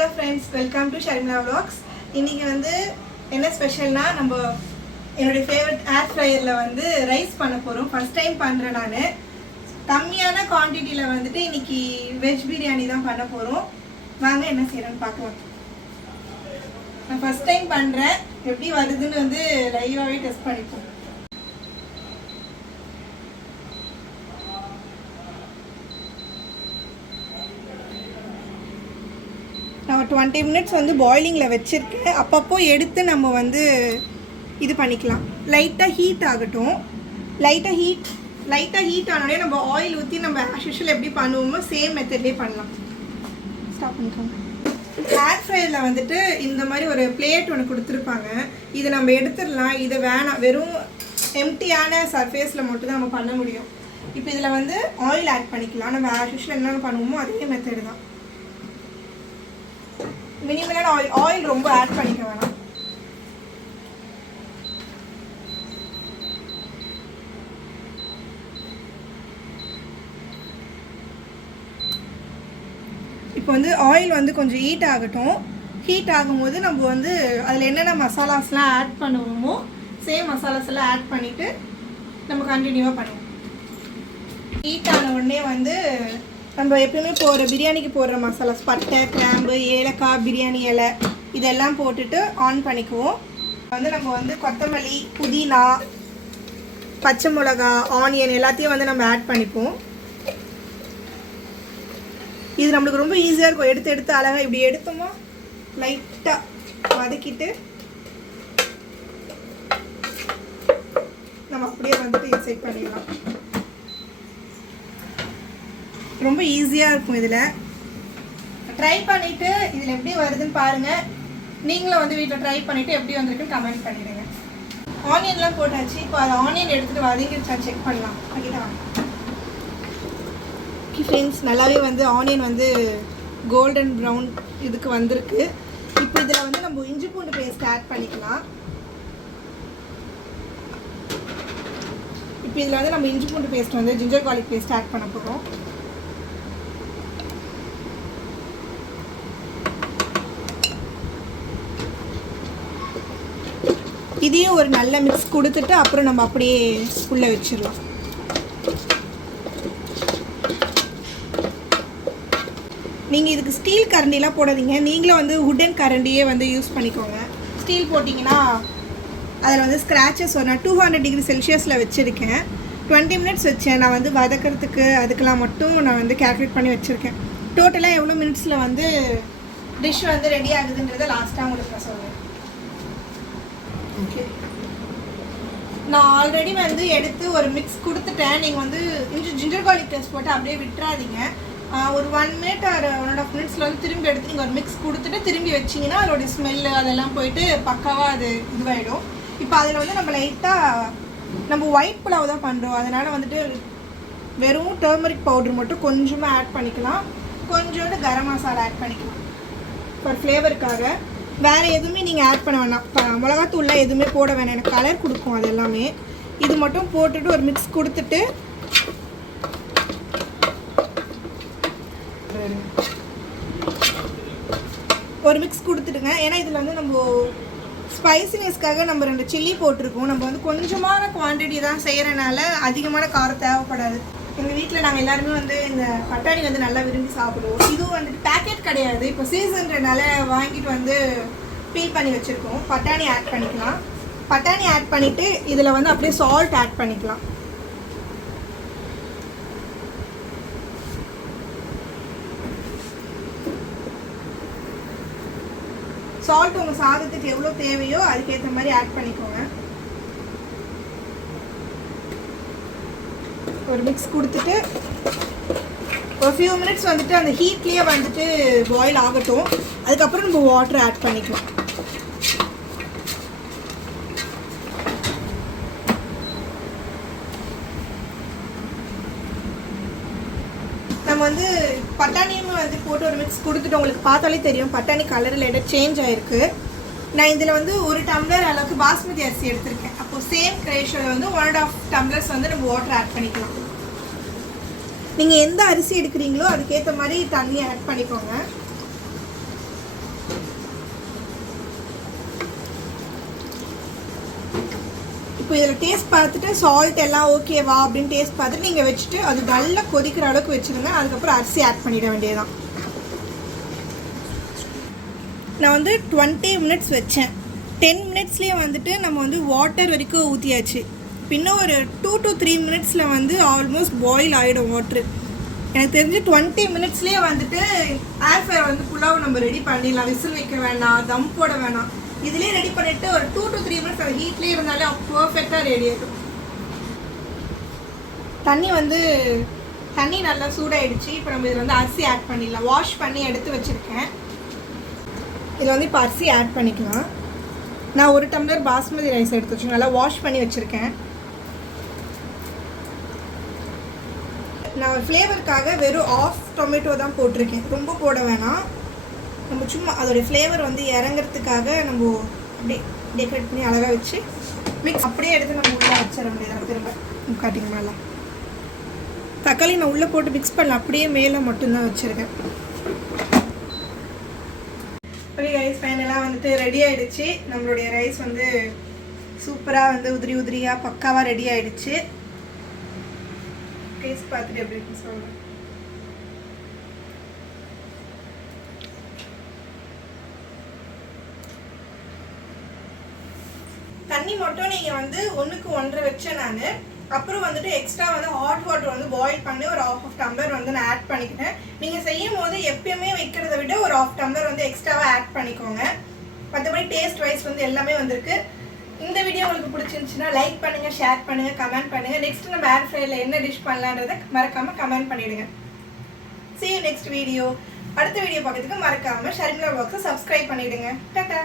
Hello friends, welcome to Sharmila vlogs. இன்றைக்கி வந்து என்ன ஸ்பெஷல்னால் நம்ம என்னுடைய ஃபேவரட் ஏர் ஃப்ரையரில் வந்து ரைஸ் பண்ண போகிறோம். ஃபஸ்ட் டைம் பண்ணுறேன். நான் கம்மியான குவான்டிட்டியில் வந்துட்டு இன்றைக்கி வெஜ் பிரியாணி தான் பண்ண போகிறோம். வாங்க என்ன செய்கிறேன்னு பார்க்கலாம். நான் ஃபஸ்ட் டைம் பண்ணுறேன், எப்படி வருதுன்னு வந்து லைவாகவே டெஸ்ட் பண்ணிப்போம். நான் 20 மினிட்ஸ் வந்து பாயிலிங்கில் வச்சுருக்கேன். அப்பப்போ எடுத்து நம்ம வந்து இது பண்ணிக்கலாம். லைட்டாக ஹீட் ஆகட்டும். லைட்டாக ஹீட் ஆனோடனே நம்ம ஆயில் ஊற்றி நம்ம ஆஸ் யூஷுவல் எப்படி பண்ணுவோமோ சேம் மெத்தட்லேயே பண்ணலாம். ஸ்டாப் பண்ணிக்கோங்க. ஏர் ஃப்ரையரில் வந்துட்டு இந்த மாதிரி ஒரு பிளேட் ஒன்று கொடுத்துருப்பாங்க. இதை நம்ம எடுத்துடலாம். இதை வேணாம், வெறும் எம்டியான சர்ஃபேஸில் மட்டும் தான் நம்ம பண்ண முடியும். இப்போ இதில் வந்து ஆயில் ஆட் பண்ணிக்கலாம். நம்ம ஆஸ் யூஷுவல் என்னென்ன பண்ணுவோமோ அதே மெத்தடு தான். மினிமலான ஆயில் ரொம்ப ஆட் பண்ணிக்க வேணாம். இப்போ வந்து ஆயில் வந்து கொஞ்சம் ஹீட் ஆகட்டும். ஹீட் ஆகும்போது நம்ம வந்து அதில் என்னென்ன மசாலாஸ்லாம் ஆட் பண்ணுவோமோ சேம் மசாலாஸ் எல்லாம் ஆட் பண்ணிவிட்டு நம்ம கண்டினியூவாக பண்ணுவோம். ஹீட் ஆன உடனே வந்து நம்ம எப்பயுமே போடுற பிரியாணிக்கு போடுற மசாலாஸ் பட்டை, கிராம்பு, ஏலக்காய், பிரியாணி இலை இதெல்லாம் போட்டுட்டு ஆன் பண்ணிக்குவோம். வந்து நம்ம வந்து கொத்தமல்லி, புதினா, பச்சை மிளகா, ஆனியன் எல்லாத்தையும் வந்து நம்ம ஆட் பண்ணிப்போம். இது நம்மளுக்கு ரொம்ப ஈஸியாக இருக்கும். எடுத்து அழகாக இப்படி எடுத்தோமா லைட்டாக வதக்கிட்டு நம்ம அப்படியே வந்துட்டு இன்சைட் பண்ணிடலாம். ரொம்ப ஈஸியாக இருக்கும். இதில் ட்ரை பண்ணிவிட்டு இதில் எப்படி வருதுன்னு பாருங்கள். நீங்களும் வந்து வீட்டில் ட்ரை பண்ணிவிட்டு எப்படி வந்திருக்குன்னு கமெண்ட் பண்ணிடுங்க. ஆனியன்லாம் போட்டாச்சு. இப்போ அதை ஆனியன் எடுத்துகிட்டு வதங்கிடுச்சா செக் பண்ணலாம். ஓகேதா ஃப்ரெண்ட்ஸ், நல்லாவே வந்து ஆனியன் வந்து கோல்டன் ப்ரௌன் இதுக்கு வந்திருக்கு. இப்போ இதில் வந்து நம்ம இஞ்சி பூண்டு பேஸ்ட் ஆட் பண்ணிக்கலாம். இப்போ இதில் வந்து நம்ம இஞ்சி பூண்டு பேஸ்ட் வந்து ஜிஞ்சர் கார்லிக் பேஸ்ட் ஆட் பண்ண போகிறோம். இதையும் ஒரு நல்ல மிக்ஸ் கொடுத்துட்டு அப்புறம் நம்ம அப்படியே உள்ளே வச்சிடலாம். நீங்கள் இதுக்கு ஸ்டீல் கரண்டிலாம் போடாதீங்க. நீங்களும் வந்து வுடன் கரண்டியே வந்து யூஸ் பண்ணிக்கோங்க. ஸ்டீல் போட்டிங்கன்னா அதில் வந்து ஸ்க்ராச்சஸ் வரும். நான் 200 டிகிரி செல்சியஸில் வச்சுருக்கேன். 20 மினிட்ஸ் வச்சேன். நான் வந்து வதக்கிறதுக்கு அதுக்கெலாம் மட்டும் நான் வந்து கேல்குலேட் பண்ணி வச்சுருக்கேன். டோட்டலாக எவ்வளோ மினிட்ஸில் வந்து டிஷ் வந்து ரெடி ஆகுதுன்றதை லாஸ்ட்டாக உங்களுக்கு நான் சொல்லுவேன். ஓகே, நான் ஆல்ரெடி வந்து எடுத்து ஒரு மிக்ஸ் கொடுத்துட்டேன். நீங்கள் வந்து ஜிஞ்சர் கார்லிக் பேஸ்ட் போட்டு அப்படியே விட்டுறாதீங்க. ஒரு 1 மினிட் ஒரு 1.5 மினிட்ஸில் வந்து திரும்பி எடுத்து நீங்கள் ஒரு மிக்ஸ் கொடுத்துட்டு திரும்பி வச்சிங்கன்னா அதோடைய ஸ்மெல்லு அதெல்லாம் போயிட்டு பக்காவாக அது இதுவாகிடும். இப்போ அதில் வந்து நம்ம லைட்டாக நம்ம ஒயிட் புலாவ் தான் பண்ணுறோம். அதனால் வந்துட்டு வெறும் டர்மரிக் பவுடர் மட்டும் கொஞ்சமாக ஆட் பண்ணிக்கலாம். கொஞ்சோண்டு கரம் மசாலா ஆட் பண்ணிக்கலாம் ஒரு ஃப்ளேவருக்காக. வேறு எதுவுமே நீங்கள் ஆட் பண்ண வேணாம். மிளகாத்தூள்லாம் எதுவுமே போட வேணாம். எனக்கு கலர் கொடுக்கும் அது எல்லாமே. இது மட்டும் போட்டுட்டு ஒரு மிக்ஸ் கொடுத்துட்டு ஒரு மிக்ஸ் கொடுத்துடுங்க. ஏன்னா இதில் வந்து நம்ம ஸ்பைசினஸ்க்காக நம்ம 2 சில்லி போட்டிருக்கோம். நம்ம வந்து கொஞ்சமான குவான்டிட்டி தான் செய்கிறனால அதிகமான காரம் தேவைப்படாது. எங்கள் வீட்டில் நாங்கள் எல்லாருமே வந்து இந்த பட்டாணி வந்து நல்லா விரும்பி சாப்பிடுவோம். இதுவும் வந்துட்டு பேக்கெட் கிடையாது. இப்போ சீசன்றனால வாங்கிட்டு வந்து பீல் பண்ணி வச்சுருக்கோம். பட்டாணி ஆட் பண்ணிக்கலாம். பட்டாணி ஆட் பண்ணிவிட்டு இதில் வந்து அப்படியே சால்ட் ஆட் பண்ணிக்கலாம். சால்ட் உங்கள் சாதத்துக்கு எவ்வளோ தேவையோ அதுக்கேற்ற மாதிரி ஆட் பண்ணிக்கோங்க. ஒரு மிக்ஸ் கொடுத்துட்டு ஒரு ஃபியூ மினிட்ஸ் வந்துட்டு அந்த ஹீட்லேயே வந்துட்டு பாயில் ஆகட்டும். அதுக்கப்புறம் நம்ம வாட்டர் ஆட் பண்ணிக்கலாம். நம்ம வந்து பட்டாணியும் வந்து போட்டு ஒரு மிக்ஸ் கொடுத்துட்டு உங்களுக்கு பார்த்தாலே தெரியும் பட்டாணி கலரில் லைட்டாக சேஞ்ச் ஆகிருக்கு. நான் இதில் வந்து 1 டம்ளர் அளவுக்கு பாஸ்மதி அரிசி எடுத்திருக்கேன். அப்போது சேம் ரேஷியோவில் வந்து 1.5 டம்ளர்ஸ் வந்து நம்ம வாட்டர் ஆட் பண்ணிக்கலாம். நீங்கள் எந்த அரிசி எடுக்கிறீங்களோ அதுக்கேற்ற மாதிரி தண்ணி ஆட் பண்ணிக்கோங்க. இப்போ இதில் டேஸ்ட் பார்த்துட்டு சால்ட் எல்லாம் ஓகேவா அப்படின்னு டேஸ்ட் பார்த்துட்டு நீங்கள் வச்சுட்டு அது நல்லா கொதிக்கிற அளவுக்கு வச்சுருங்க. அதுக்கப்புறம் அரிசி ஆட் பண்ணிட வேண்டியதுதான். நான் வந்து 20 மினிட்ஸ் வச்சேன். 10 மினிட்ஸ்லேயே வந்துட்டு நம்ம வந்து வாட்டர் வரைக்கும் ஊற்றியாச்சு. இன்னும் ஒரு 2 to 3 மினிட்ஸில் வந்து ஆல்மோஸ்ட் பாயில் ஆகிடும் வாட்ரு. எனக்கு தெரிஞ்சு 20 மினிட்ஸ்லேயே வந்துட்டு ஏர் ஃப்ரையர் வந்து புலாவ் நம்ம ரெடி பண்ணிடலாம். விசில் வைக்க வேணாம், தம் போட வேணாம். இதுலேயே ரெடி பண்ணிவிட்டு ஒரு 2 to 3 மினிட்ஸ் அது ஹீட்லேயே இருந்தாலே பர்ஃபெக்டாக ரெடி ஆகிடும். தண்ணி நல்லா சூடாகிடுச்சு. இப்போ நம்ம இதில் வந்து அரிசி ஆட் பண்ணிடலாம். வாஷ் பண்ணி எடுத்து வச்சுருக்கேன். இதில் வந்து இப்போ அரிசி ஆட் பண்ணிக்கலாம். நான் 1 டம்ளர் பாஸ்மதி ரைஸ் எடுத்து வச்சுருக்கேன். நல்லா வாஷ் பண்ணி வச்சுருக்கேன். நான் ஃப்ளேவருக்காக வெறும் ஆஃப் டொமேட்டோ தான் போட்டிருக்கேன். ரொம்ப போட வேணாம். நம்ம சும்மா அதோடய ஃப்ளேவர் வந்து இறங்கிறதுக்காக நம்ம அப்படியே டெக்கரேட் பண்ணி அழகாக வச்சு மிக்ஸ் அப்படியே எடுத்து நம்ம உள்ளே வச்சிட முடியாது. திரும்ப காட்டிங்க மேலே தக்காளி நான் உள்ளே போட்டு மிக்ஸ் பண்ணல, அப்படியே மேலே மட்டும்தான் வச்சுருக்கேன். ஓகே ரைஸ் ஃபைனலாக வந்துட்டு ரெடி ஆகிடுச்சு. நம்மளுடைய ரைஸ் வந்து சூப்பராக வந்து உதிரியாக பக்காவாக ரெடி ஆகிடுச்சு. டேஸ்ட் பார்த்துட்டு எப்படி இருக்குன்னு சொல்லுங்கள். தண்ணி மட்டும் நீங்கள் வந்து 1க்கு 1.5 வச்சேன் நான். அப்புறம் வந்துட்டு எக்ஸ்ட்ரா வந்து ஹாட் வாட்டர் வந்து பாயில் பண்ணி ஒரு ½ டம்ளர் வந்து நான் ஆட் பண்ணிக்கிட்டேன். நீங்கள் செய்யும் போது எப்பயுமே வைக்கிறத விட ஒரு ½ டம்ளர் வந்து எக்ஸ்ட்ராவாக ஆட் பண்ணிக்கோங்க. மற்றபடி டேஸ்ட் வைஸ் வந்து எல்லாமே வந்திருக்கு. இந்த வீடியோ உங்களுக்கு பிடிச்சிருந்துச்சுன்னா லைக் பண்ணுங்கள், ஷேர் பண்ணுங்கள், கமெண்ட் பண்ணுங்கள். நெக்ஸ்ட் நம்ம ஏர் ஃப்ரையரில் என்ன டிஷ் பண்ணலான்றதை மறக்காமல் கமெண்ட் பண்ணிவிடுங்க. See you next video. அடுத்த வீடியோ பார்க்கறதுக்கு மறக்காமல் ஷர்மிளா vlogs சப்ஸ்கிரைப் பண்ணிவிடுங்க. டாடா.